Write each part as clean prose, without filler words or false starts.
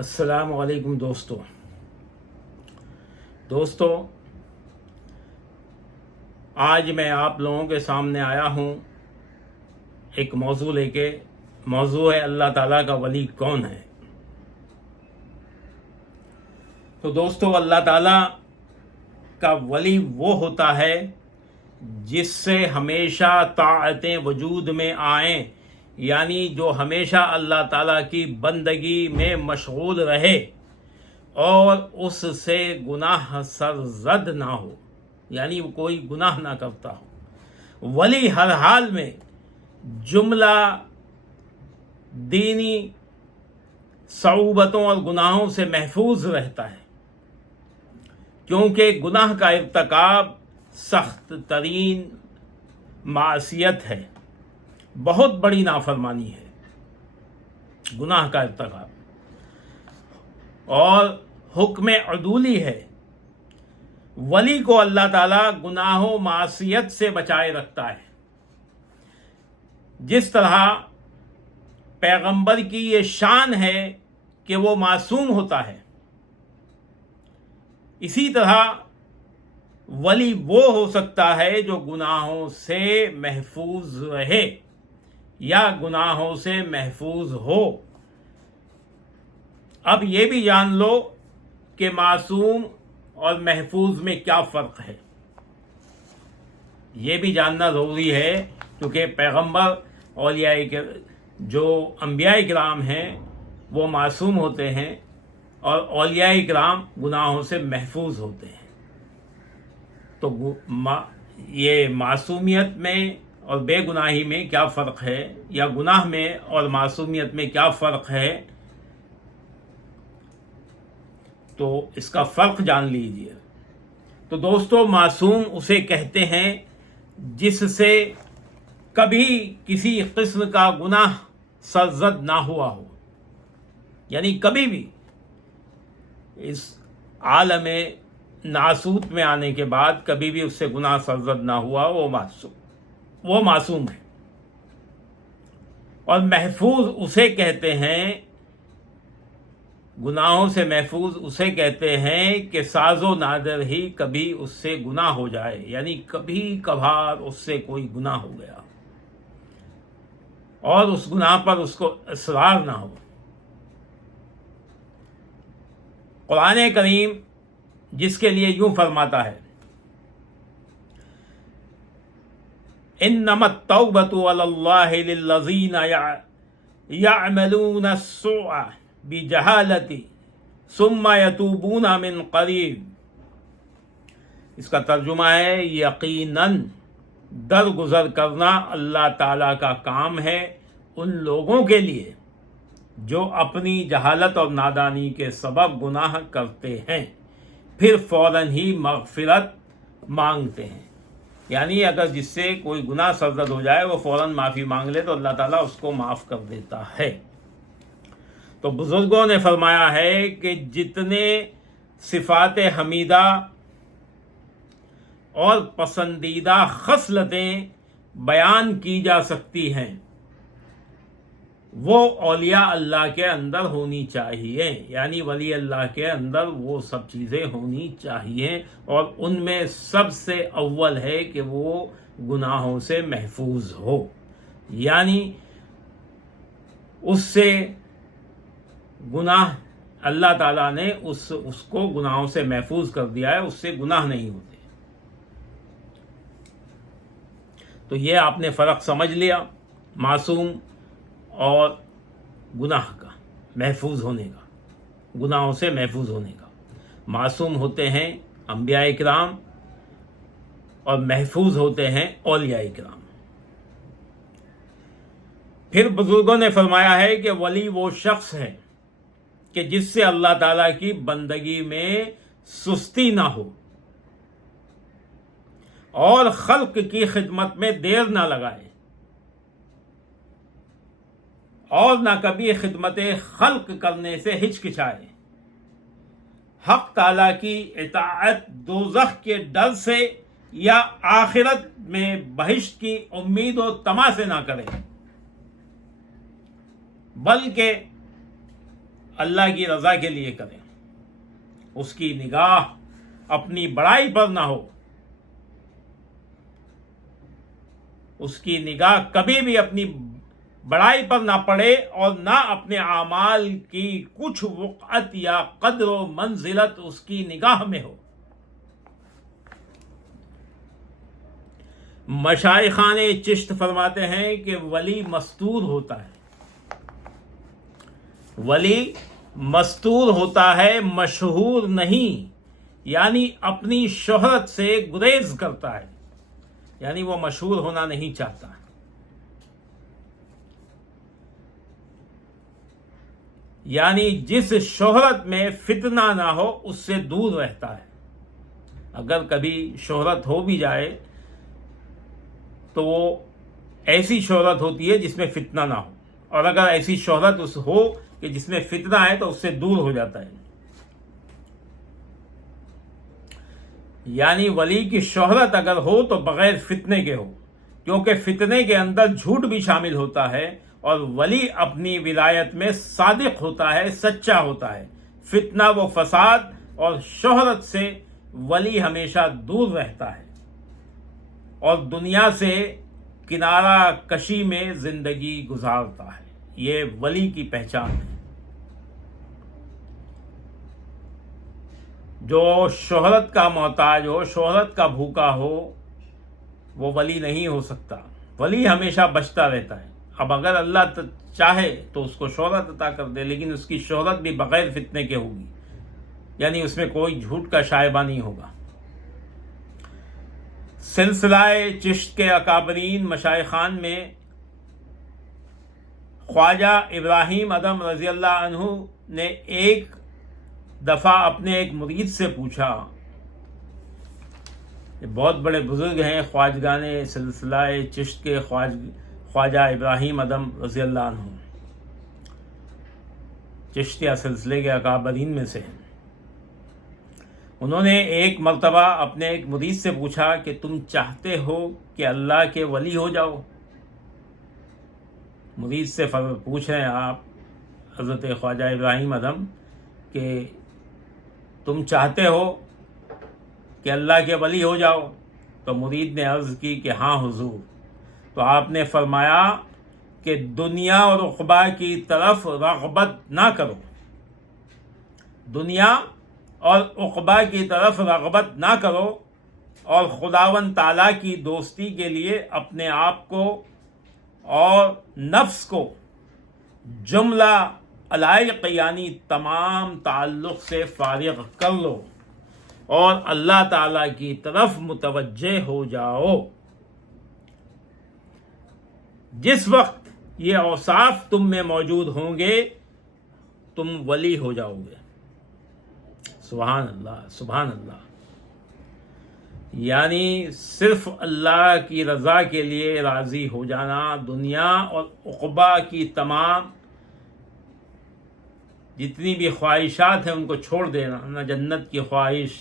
السلام علیکم دوستو آج میں آپ لوگوں کے سامنے آیا ہوں ایک موضوع لے کے. موضوع ہے اللہ تعالیٰ کا ولی کون ہے. تو دوستو اللہ تعالیٰ کا ولی وہ ہوتا ہے جس سے ہمیشہ طاعتیں وجود میں آئیں، یعنی جو ہمیشہ اللہ تعالیٰ کی بندگی میں مشغول رہے اور اس سے گناہ سرزد نہ ہو، یعنی وہ کوئی گناہ نہ کرتا ہو. ولی ہر حال میں جملہ دینی صعوبتوں اور گناہوں سے محفوظ رہتا ہے، کیونکہ گناہ کا ارتکاب سخت ترین معصیت ہے، بہت بڑی نافرمانی ہے گناہ کا ارتکاب، اور حکم عدولی ہے. ولی کو اللہ تعالیٰ گناہ و معصیت سے بچائے رکھتا ہے. جس طرح پیغمبر کی یہ شان ہے کہ وہ معصوم ہوتا ہے، اسی طرح ولی وہ ہو سکتا ہے جو گناہوں سے محفوظ رہے یا گناہوں سے محفوظ ہو. اب یہ بھی جان لو کہ معصوم اور محفوظ میں کیا فرق ہے. یہ بھی جاننا ضروری ہے کیونکہ پیغمبر اولیاء جو انبیاء کرام ہیں وہ معصوم ہوتے ہیں اور اولیاء کرام گناہوں سے محفوظ ہوتے ہیں. تو یہ معصومیت میں اور بے گناہی میں کیا فرق ہے، یا گناہ میں اور معصومیت میں کیا فرق ہے، تو اس کا فرق جان لیجئے. تو دوستو معصوم اسے کہتے ہیں جس سے کبھی کسی قسم کا گناہ سرزد نہ ہوا ہو، یعنی کبھی بھی اس عالم ناسوت میں آنے کے بعد کبھی بھی اس سے گناہ سرزد نہ ہوا، وہ معصوم ہے. اور محفوظ اسے کہتے ہیں، گناہوں سے محفوظ اسے کہتے ہیں کہ ساز و نادر ہی کبھی اس سے گناہ ہو جائے، یعنی کبھی کبھار اس سے کوئی گناہ ہو گیا اور اس گناہ پر اس کو اصرار نہ ہو. قرآن کریم جس کے لیے یوں فرماتا ہے، انما التوبۃ علی اللہ للذین یعملون السوء بجہالۃ ثم یتوبون من قریب. اس کا ترجمہ ہے یقیناً درگزر کرنا اللہ تعالیٰ کا کام ہے ان لوگوں کے لیے جو اپنی جہالت اور نادانی کے سبب گناہ کرتے ہیں، پھر فوراً ہی مغفرت مانگتے ہیں. یعنی اگر جس سے کوئی گناہ سرزد ہو جائے وہ فوراً معافی مانگ لے تو اللہ تعالیٰ اس کو معاف کر دیتا ہے. تو بزرگوں نے فرمایا ہے کہ جتنے صفات حمیدہ اور پسندیدہ خصلتیں بیان کی جا سکتی ہیں وہ اولیاء اللہ کے اندر ہونی چاہیے، یعنی ولی اللہ کے اندر وہ سب چیزیں ہونی چاہیے، اور ان میں سب سے اول ہے کہ وہ گناہوں سے محفوظ ہو، یعنی اس سے گناہ اللہ تعالیٰ نے اس کو گناہوں سے محفوظ کر دیا ہے، اس سے گناہ نہیں ہوتے. تو یہ آپ نے فرق سمجھ لیا معصوم اور گناہ کا، محفوظ ہونے کا، گناہوں سے محفوظ ہونے کا. معصوم ہوتے ہیں انبیاء کرام اور محفوظ ہوتے ہیں اولیاء کرام. پھر بزرگوں نے فرمایا ہے کہ ولی وہ شخص ہے کہ جس سے اللہ تعالیٰ کی بندگی میں سستی نہ ہو اور خلق کی خدمت میں دیر نہ لگائے اور نہ کبھی خدمت خلق کرنے سے ہچکچائے. حق تعالیٰ کی اطاعت دوزخ کے ڈر سے یا آخرت میں بہشت کی امید و طمع سے نہ کرے، بلکہ اللہ کی رضا کے لیے کریں، اس کی نگاہ اپنی بڑائی پر نہ ہو، اس کی نگاہ کبھی بھی اپنی بڑائی پر نہ پڑے اور نہ اپنے اعمال کی کچھ وقعت یا قدر و منزلت اس کی نگاہ میں ہو۔ مشائخان چشت فرماتے ہیں کہ ولی مستور ہوتا ہے، ولی مستور ہوتا ہے، مشہور نہیں، یعنی اپنی شہرت سے گریز کرتا ہے، یعنی وہ مشہور ہونا نہیں چاہتا، یعنی جس شہرت میں فتنہ نہ ہو اس سے دور رہتا ہے۔ اگر کبھی شہرت ہو بھی جائے تو وہ ایسی شہرت ہوتی ہے جس میں فتنہ نہ ہو، اور اگر ایسی شہرت اس ہو کہ جس میں فتنہ ہے تو اس سے دور ہو جاتا ہے۔ یعنی ولی کی شہرت اگر ہو تو بغیر فتنے کے ہو، کیونکہ فتنے کے اندر جھوٹ بھی شامل ہوتا ہے، اور ولی اپنی ولایت میں صادق ہوتا ہے، سچا ہوتا ہے۔ فتنہ و فساد اور شہرت سے ولی ہمیشہ دور رہتا ہے اور دنیا سے کنارہ کشی میں زندگی گزارتا ہے۔ یہ ولی کی پہچان ہے۔ جو شہرت کا محتاج ہو، شہرت کا بھوکا ہو، وہ ولی نہیں ہو سکتا۔ ولی ہمیشہ بچتا رہتا ہے۔ اب اگر اللہ چاہے تو اس کو شہرت عطا کر دے، لیکن اس کی شہرت بھی بغیر فتنے کے ہوگی، یعنی اس میں کوئی جھوٹ کا شائبہ نہیں ہوگا۔ سلسلہ چشت کے اکابرین مشائخان میں خواجہ ابراہیم ادم رضی اللہ عنہ نے ایک دفعہ اپنے ایک مرید سے پوچھا، یہ بہت بڑے بزرگ ہیں خواجگان سلسلہ چشت کے، خواجہ ابراہیم ادم رضی اللہ عنہ چشتیہ سلسلے کے اکابرین میں سے ہیں۔ انہوں نے ایک مرتبہ اپنے ایک مرید سے پوچھا کہ تم چاہتے ہو کہ اللہ کے ولی ہو جاؤ؟ مرید سے پوچھ رہے ہیں آپ حضرت خواجہ ابراہیم ادم کہ تم چاہتے ہو کہ اللہ کے ولی ہو جاؤ؟ تو مرید نے عرض کی کہ ہاں حضور۔ تو آپ نے فرمایا کہ دنیا اور عقبا کی طرف رغبت نہ کرو، دنیا اور عقبا کی طرف رغبت نہ کرو، اور خداوند تعالیٰ کی دوستی کے لیے اپنے آپ کو اور نفس کو جملہ علائق یعنی تمام تعلق سے فارغ کر لو اور اللہ تعالیٰ کی طرف متوجہ ہو جاؤ۔ جس وقت یہ اوصاف تم میں موجود ہوں گے تم ولی ہو جاؤ گے۔ سبحان اللہ، سبحان اللہ۔ یعنی صرف اللہ کی رضا کے لیے راضی ہو جانا، دنیا اور عقبا کی تمام جتنی بھی خواہشات ہیں ان کو چھوڑ دینا، نہ جنت کی خواہش،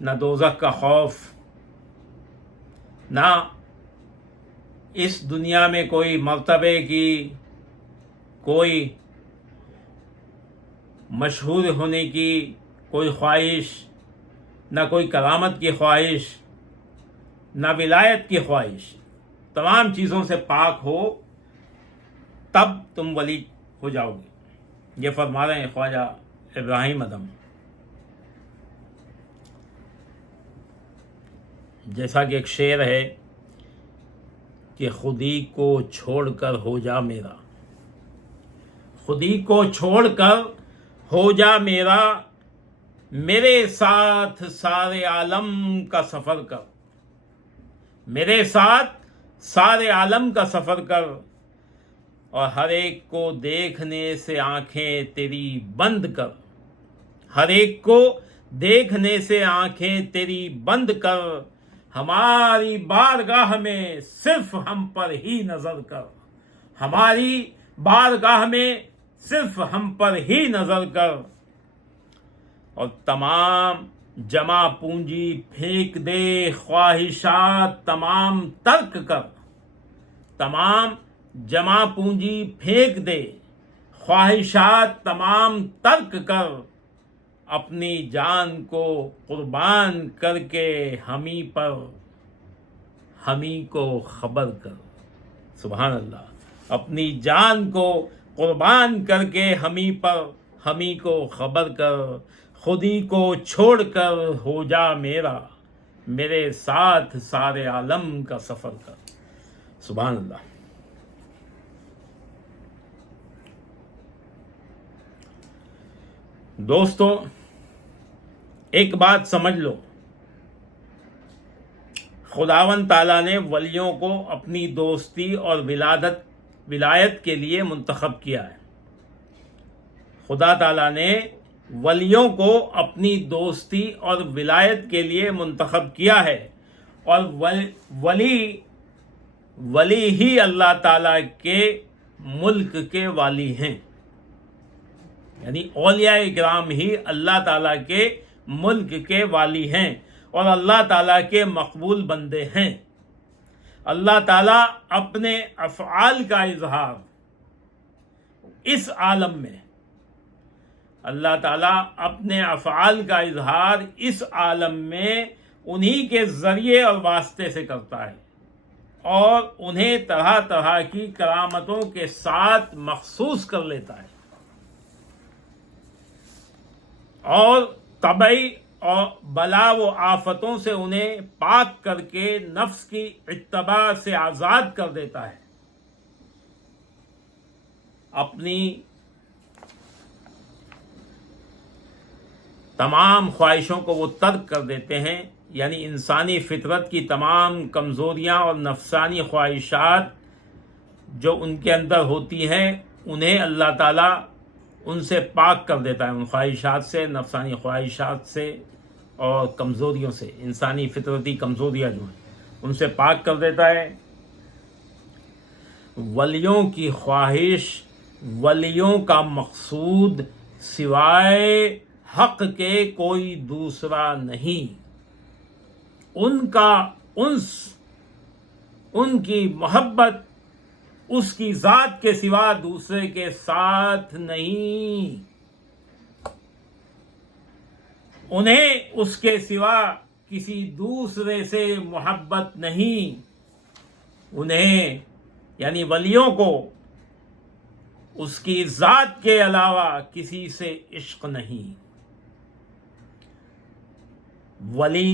نہ دوزخ کا خوف، نہ اس دنیا میں کوئی مرتبے کی، کوئی مشہور ہونے کی کوئی خواہش، نہ کوئی کرامت کی خواہش، نہ ولایت کی خواہش، تمام چیزوں سے پاک ہو تب تم ولی ہو جاؤ گے۔ یہ فرما رہے ہیں خواجہ ابراہیم ادم۔ جیسا کہ ایک شعر ہے کہ خودی کو چھوڑ کر ہو جا میرا، خودی کو چھوڑ کر ہو جا میرا، میرے ساتھ سارے عالم کا سفر کر، میرے ساتھ سارے عالم کا سفر کر، اور ہر ایک کو دیکھنے سے آنکھیں تیری بند کر، ہر ایک کو دیکھنے سے آنکھیں تیری بند کر، ہماری بارگاہ میں صرف ہم پر ہی نظر کر، ہماری بارگاہ میں صرف ہم پر ہی نظر کر، اور تمام جمع پونجی پھینک دے، خواہشات تمام ترک کر، تمام جمع پونجی پھینک دے، خواہشات تمام ترک کر اپنی جان کو قربان کر کے ہمیں کو خبر کر. سبحان اللہ. اپنی جان کو قربان کر کے ہمیں کو خبر کر. خودی کو چھوڑ کر ہو جا میرے ساتھ سارے عالم کا سفر کر. سبحان اللہ. دوستو، ایک بات سمجھ لو، خداوند تعالیٰ نے ولیوں کو اپنی دوستی اور ولایت کے لیے منتخب کیا ہے. خدا تعالیٰ نے ولیوں کو اپنی دوستی اور ولایت کے لیے منتخب کیا ہے، اور ولی ہی اللہ تعالیٰ کے ملک کے والی ہیں. یعنی اولیاء کرام ہی اللہ تعالیٰ کے ملک کے والی ہیں اور اللہ تعالیٰ کے مقبول بندے ہیں. اللہ تعالیٰ اپنے افعال کا اظہار اس عالم میں اللہ تعالیٰ اپنے افعال کا اظہار اس عالم میں انہی کے ذریعے اور واسطے سے کرتا ہے، اور انہیں طرح طرح کی کرامتوں کے ساتھ مخصوص کر لیتا ہے، اور طبعی اور بلا و آفتوں سے انہیں پاک کر کے نفس کی اتباع سے آزاد کر دیتا ہے. اپنی تمام خواہشوں کو وہ ترک کر دیتے ہیں. یعنی انسانی فطرت کی تمام کمزوریاں اور نفسانی خواہشات جو ان کے اندر ہوتی ہیں، انہیں اللہ تعالیٰ ان سے پاک کر دیتا ہے، ان خواہشات سے، نفسانی خواہشات سے اور کمزوریوں سے. انسانی فطرتی کمزوریاں جو ہیں ان سے پاک کر دیتا ہے. ولیوں کی خواہش، ولیوں کا مقصود سوائے حق کے کوئی دوسرا نہیں. ان کا انس، ان کی محبت اس کی ذات کے سوا دوسرے کے ساتھ نہیں. انہیں اس کے سوا کسی دوسرے سے محبت نہیں. انہیں یعنی ولیوں کو اس کی ذات کے علاوہ کسی سے عشق نہیں. ولی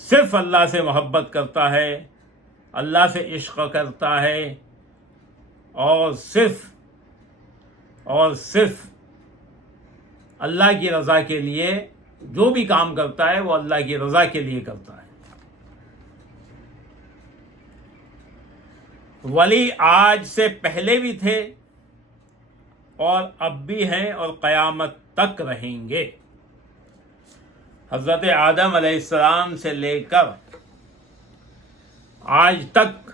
صرف اللہ سے محبت کرتا ہے، اللہ سے عشق کرتا ہے، اور صرف اللہ کی رضا کے لیے جو بھی کام کرتا ہے وہ اللہ کی رضا کے لیے کرتا ہے. ولی آج سے پہلے بھی تھے اور اب بھی ہیں اور قیامت تک رہیں گے. حضرت آدم علیہ السلام سے لے کر آج تک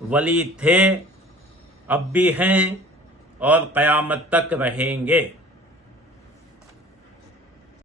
ولی تھے، اب بھی ہیں اور قیامت تک رہیں گے.